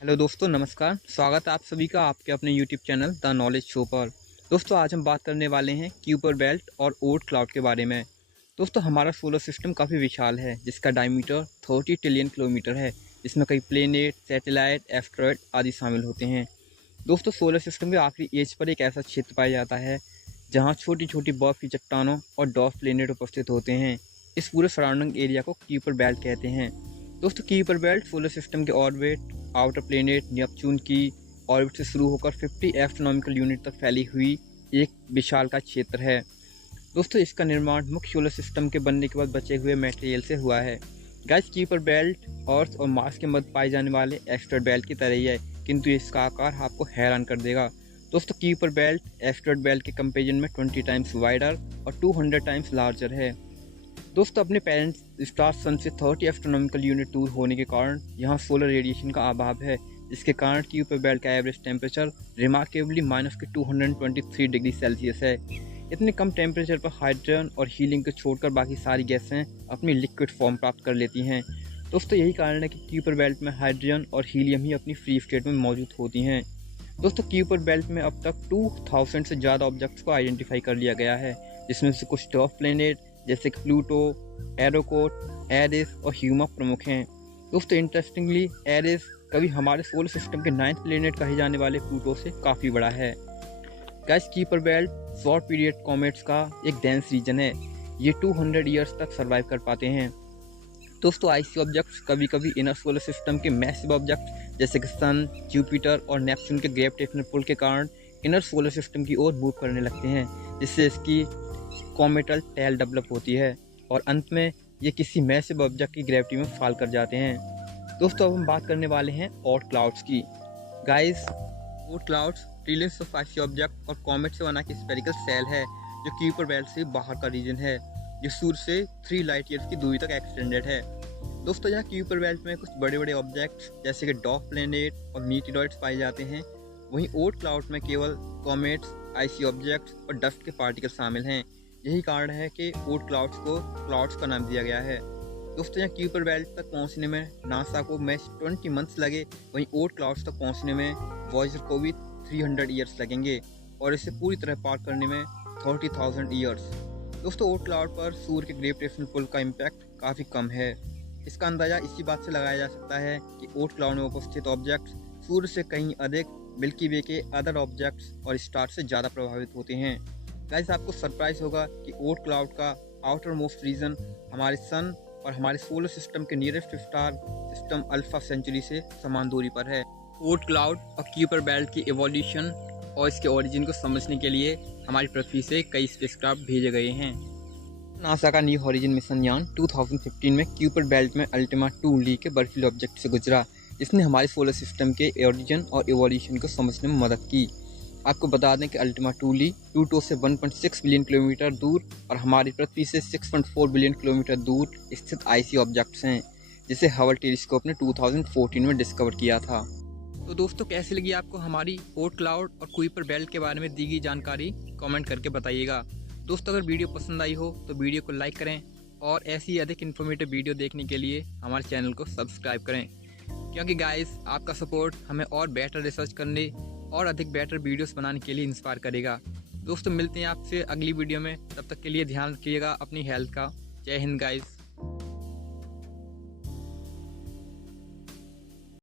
Hello दोस्तों, नमस्कार। स्वागत है आप सभी का आपके अपने YouTube channel the knowledge show पर। दोस्तों, आज हम बात करने वाले हैं क्यूपर बेल्ट और ओर्ट क्लाउड के बारे में। दोस्तों, हमारा सोलर सिस्टम काफ़ी विशाल है, जिसका डायमीटर 30 ट्रिलियन किलोमीटर है, जिसमें कई प्लेनेट, सैटेलाइट, एस्ट्रॉयड आदि शामिल होते हैं। दोस्तों, सोलर सिस्टम के आखिरी एज पर एक ऐसा क्षेत्र पाया जाता है जहाँ छोटी छोटी बर्फ की चट्टानों और डॉर्फ प्लेनेट उपस्थित होते हैं। इस पूरे सराउंडिंग एरिया को क्यूपर बेल्ट कहते हैं। दोस्तों, क्यूपर बेल्ट सोलर सिस्टम के ऑर्बिट, आउटर प्लेनेट नेपच्यून की ऑर्बिट से शुरू होकर 50 एस्ट्रोनॉमिकल यूनिट तक फैली हुई एक विशाल का क्षेत्र है। दोस्तों, इसका निर्माण मुख्य सोलर सिस्टम के बनने के बाद बचे हुए मटेरियल से हुआ है। गैस क्यूपर बेल्ट अर्थ और मार्स के मध्य पाए जाने वाले एस्टेरॉयड बेल्ट की तरह ही है, किंतु इसका आकार आपको हैरान कर देगा। दोस्तों, क्यूपर बेल्ट एस्टेरॉयड बेल्ट के कंपेरिजन में 20 टाइम्स वाइडर और 200 टाइम्स लार्जर है। दोस्तों, अपने पेरेंट स्टार सन से 30 एस्ट्रोनॉमिकल यूनिट दूर होने के कारण यहाँ सोलर रेडिएशन का अभाव है, जिसके कारण क्यूपर बेल्ट का average temperature remarkably -223 degree Celsius है। इतने कम टेम्परेचर पर हाइड्रोजन और हीलियम को छोड़कर बाकी सारी गैसें अपनी लिक्विड फॉर्म प्राप्त कर लेती हैं। दोस्तों, यही कारण है कि क्यूपर बेल्ट में हाइड्रोजन और हीलियम ही अपनी फ्री स्टेट में मौजूद होती हैं। दोस्तों, क्यूपर बेल्ट में अब तक 2000 से ज़्यादा ऑब्जेक्ट्स को आइडेंटिफाई कर लिया गया है, जिसमें से कुछ डॉर्फ प्लेनेट जैसे कि प्लूटो, एरोकोट, एरिस और ह्यूमा प्रमुख हैं। दोस्तों, इंटरेस्टिंगली एरिस कभी हमारे सोलर सिस्टम के 9th प्लेनेट कहे जाने वाले प्लूटो से काफ़ी बड़ा है। Gas Kuiper belt short period comets का एक डेंस रीजन है। ये 200 ईयर्स तक सर्वाइव कर पाते हैं। दोस्तों, आईसी ऑब्जेक्ट्स कभी कभी इनर सोलर सिस्टम के मैसिव ऑब्जेक्ट्स जैसे कि सन, जुपिटर और नेपच्यून के ग्रेविटेशनल पुल के कारण इनर सोलर सिस्टम की ओर मूव करने लगते हैं, जिससे इसकी कॉमेटल टेल डेवलप होती है और अंत में ये किसी मैसिव ऑब्जेक्ट की ग्रेविटी में फॉल कर जाते हैं। दोस्तों, अब हम बात करने वाले हैं ओर्ट क्लाउड्स की। Guys, Oort clouds trillions of icy object और कॉमेट से बना के स्फेरिकल सेल है, जो क्यूपर बेल्ट से बाहर का रीजन है, जो सूर्य से 3 लाइट ईयर्स की दूरी तक एक्सटेंडेड है। दोस्तों, यहाँ क्यूपर बेल्ट में कुछ बड़े बड़े ऑब्जेक्ट्स जैसे कि डॉर्फ प्लेनेट और मीटियोराइड्स पाए जाते हैं। वहीं ओर्ट क्लाउड में केवल कॉमेट्स, आईसी ऑब्जेक्ट्स और डस्ट के पार्टिकल शामिल हैं। यही कारण है कि ओर्ट क्लाउड्स को क्लाउड्स का नाम दिया गया है। दोस्तों, यहाँ क्यूपर बेल्ट तक पहुँचने में नासा को मैक्स 20 मंथ्स लगे, वहीं ओर्ट क्लाउड्स तक पहुँचने में वॉयेजर को भी 300 ईयर्स लगेंगे और इसे पूरी तरह पार करने में 30,000 ईयर्स। दोस्तों, ओर्ट क्लाउड पर सूर्य के ग्रेविटेशनल पुल का इम्पैक्ट काफ़ी कम है। इसका अंदाज़ा इसी बात से लगाया जा सकता है कि ओर्ट क्लाउड में उपस्थित ऑब्जेक्ट्स सूर्य से कहीं अधिक मिल्की वे के अदर ऑब्जेक्ट्स और स्टार से ज़्यादा प्रभावित होते हैं। गाइस, आपको सरप्राइज होगा कि ओर्ट क्लाउड का आउटर मोस्ट रीजन हमारे सन और हमारे सोलर सिस्टम के nearest star system Alpha Centauri से समान दूरी पर है। ओर्ट क्लाउड और क्यूपर बेल्ट की एवोल्यूशन और इसके ओरिजिन को समझने के लिए हमारी पृथ्वी से कई स्पेसक्राफ्ट भेजे गए हैं। नासा का न्यू हॉरिजन मिशन यान 2015 में क्यूपर बेल्ट में अल्टीमा 2 के बर्फीले ऑब्जेक्ट से गुजरा, जिसने हमारे सोलर सिस्टम के ओरिजिन और एवोल्यूशन को समझने में मदद की। आपको बता दें कि अल्टीमा 2 प्लूटो से 1.6 बिलियन किलोमीटर दूर और हमारी पृथ्वी से 6.4 बिलियन किलोमीटर दूर स्थित आईसी ऑब्जेक्ट्स हैं, जिसे हबल टेलीस्कोप ने 2014 में डिस्कवर किया था। तो दोस्तों, कैसी लगी आपको हमारी ओर्ट क्लाउड और क्यूपर बेल्ट के बारे में दी गई जानकारी? कमेंट करके बताइएगा। दोस्तों, अगर वीडियो पसंद आई हो तो वीडियो को लाइक करें और ऐसी ही अधिक इन्फॉर्मेटिव वीडियो देखने के लिए हमारे चैनल को सब्सक्राइब करें, क्योंकि गाइस, आपका सपोर्ट हमें और बेटर रिसर्च करने और अधिक बेटर वीडियोस बनाने के लिए इंस्पायर करेगा। दोस्तों, मिलते हैं आपसे अगली वीडियो में। तब तक के लिए ध्यान रखिएगा अपनी हेल्थ का। जय हिंद गाइस।